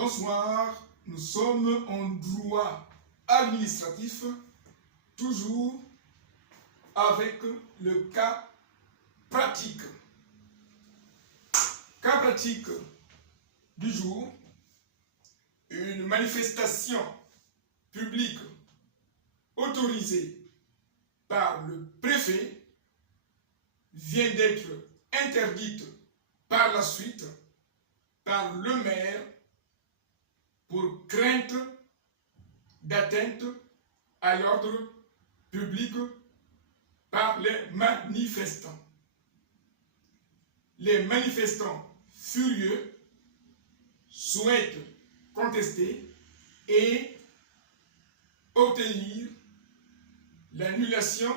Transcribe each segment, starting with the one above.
Bonsoir, nous sommes en droit administratif, toujours avec le cas pratique. Cas pratique du jour, une manifestation publique autorisée par le préfet vient d'être interdite par la suite par le maire pour crainte d'atteinte à l'ordre public par les manifestants. Les manifestants furieux souhaitent contester et obtenir l'annulation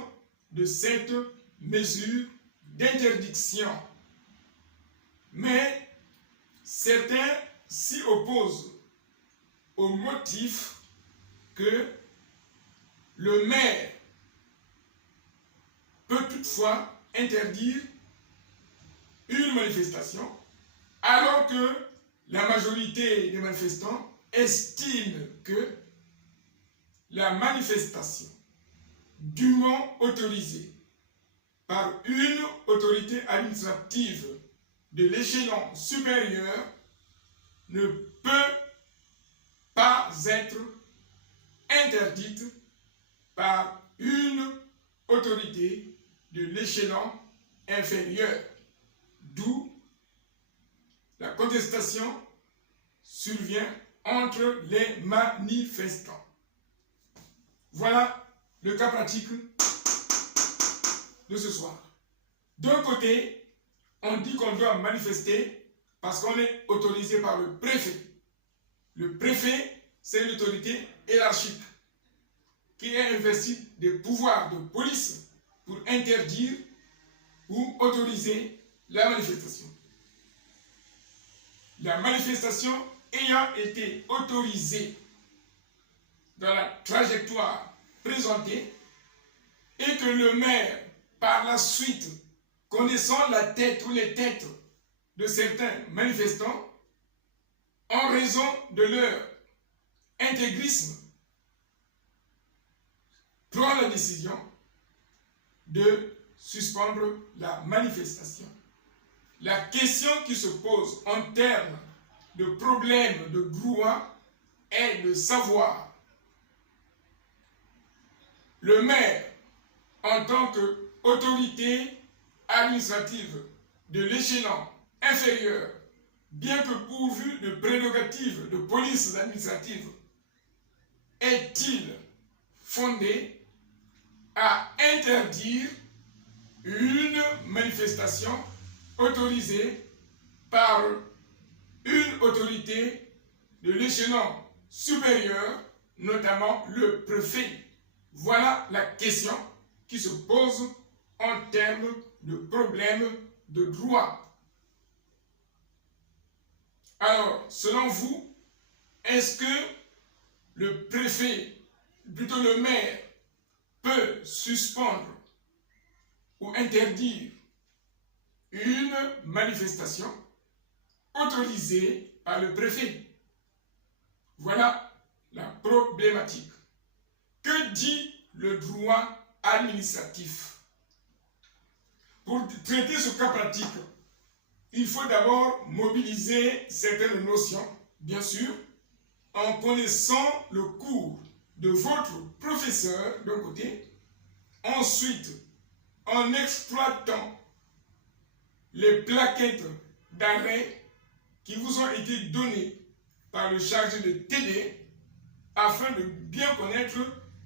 de cette mesure d'interdiction. Mais certains s'y opposent au motif que le maire peut toutefois interdire une manifestation alors que la majorité des manifestants estiment que la manifestation dûment autorisée par une autorité administrative de l'échelon supérieur ne peut pas être interdite par une autorité de l'échelon inférieur, d'où la contestation survient entre les manifestants. Voilà le cas pratique de ce soir. D'un côté, on dit qu'on doit manifester parce qu'on est autorisé par le préfet. Le préfet, c'est l'autorité hiérarchique qui est investie des pouvoirs de police pour interdire ou autoriser la manifestation. La manifestation ayant été autorisée dans la trajectoire présentée et que le maire, par la suite, connaissant la tête ou les têtes de certains manifestants, en raison de leur intégrisme, prend la décision de suspendre la manifestation. La question qui se pose en termes de problème de droit est de savoir le maire, en tant qu'autorité administrative de l'échelon inférieur, bien que pourvu de prérogatives de police administrative, est-il fondé à interdire une manifestation autorisée par une autorité de l'échelon supérieur, notamment le préfet? Voilà la question qui se pose en termes de problème de droit. Alors, selon vous, est-ce que le préfet, plutôt le maire, peut suspendre ou interdire une manifestation autorisée par le préfet? Voilà la problématique. Que dit le droit administratif? Pour traiter ce cas pratique, il faut d'abord mobiliser certaines notions, bien sûr, en connaissant le cours de votre professeur d'un côté, ensuite en exploitant les plaquettes d'arrêt qui vous ont été données par le chargé de TD afin de bien connaître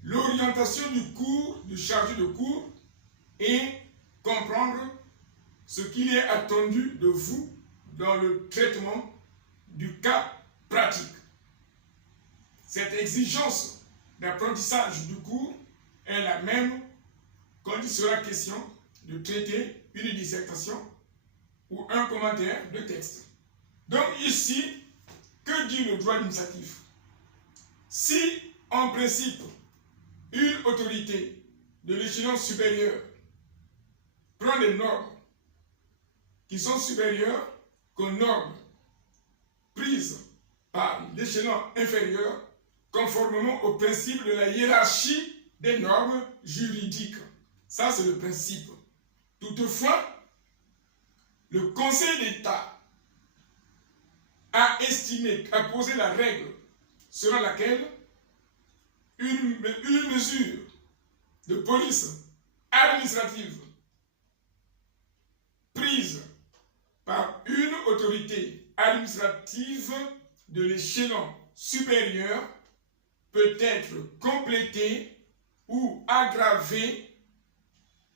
l'orientation du cours, du chargé de cours et comprendre ce qu'il est attendu de vous dans le traitement du cas pratique. Cette exigence d'apprentissage du cours est la même quand il sera question de traiter une dissertation ou un commentaire de texte. Donc ici, que dit le droit administratif? Si, en principe, une autorité de l'échelon supérieur prend des normes qui sont supérieures qu'aux normes prises par l'échelon inférieur, conformément au principe de la hiérarchie des normes juridiques. Ça, c'est le principe. Toutefois, le Conseil d'État a estimé, a posé la règle selon laquelle une mesure de police administrative prise par une autorité administrative de l'échelon supérieur peut être complétée ou aggravée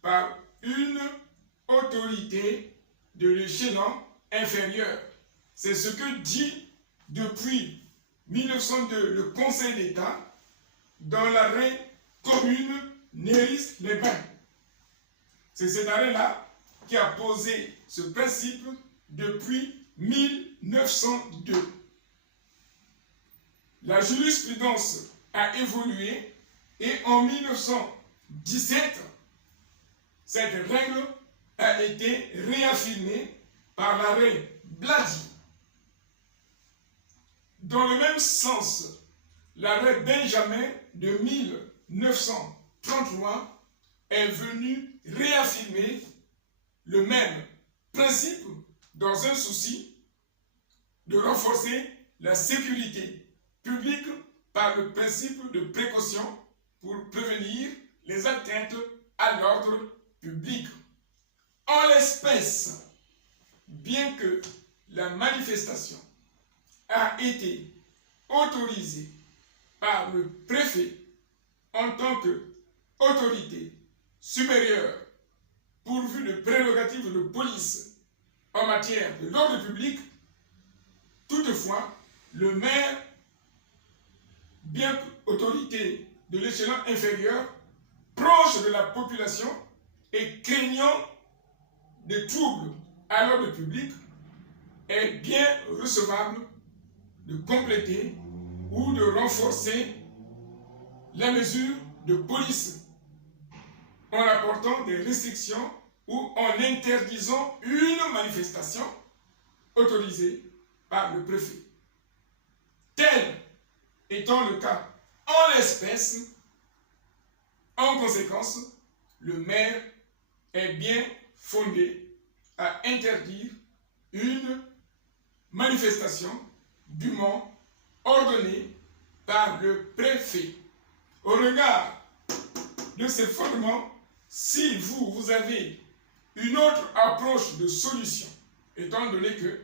par une autorité de l'échelon inférieur. C'est ce que dit depuis 1902 le Conseil d'État dans l'arrêt commune Néris-les-Bains. C'est cet arrêt-là qui a posé ce principe depuis 1902. La jurisprudence a évolué et en 1917, cette règle a été réaffirmée par l'arrêt Blady. Dans le même sens, l'arrêt Benjamin de 1933 est venu réaffirmer le même principe dans un souci de renforcer la sécurité publique par le principe de précaution pour prévenir les atteintes à l'ordre public. En l'espèce, bien que la manifestation a été autorisée par le préfet en tant qu'autorité supérieure pourvue de prérogatives de police en matière de l'ordre public, toutefois, le maire, bien qu'autorité de l'échelon inférieur, proche de la population et craignant des troubles à l'ordre public, est bien recevable de compléter ou de renforcer la mesure de police en apportant des restrictions ou en interdisant une manifestation autorisée par le préfet. Tel étant le cas en l'espèce, en conséquence, le maire est bien fondé à interdire une manifestation dûment ordonnée par le préfet. Au regard de ces fondements, si vous avez une autre approche de solution, étant donné que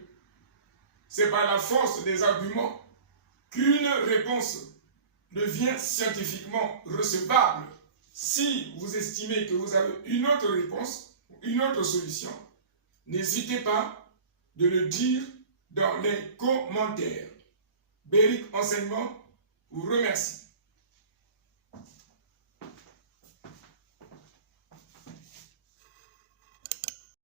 c'est par la force des arguments qu'une réponse devient scientifiquement recevable, si vous estimez que vous avez une autre réponse, une autre solution, n'hésitez pas de le dire dans les commentaires. Béric Enseignement vous remercie.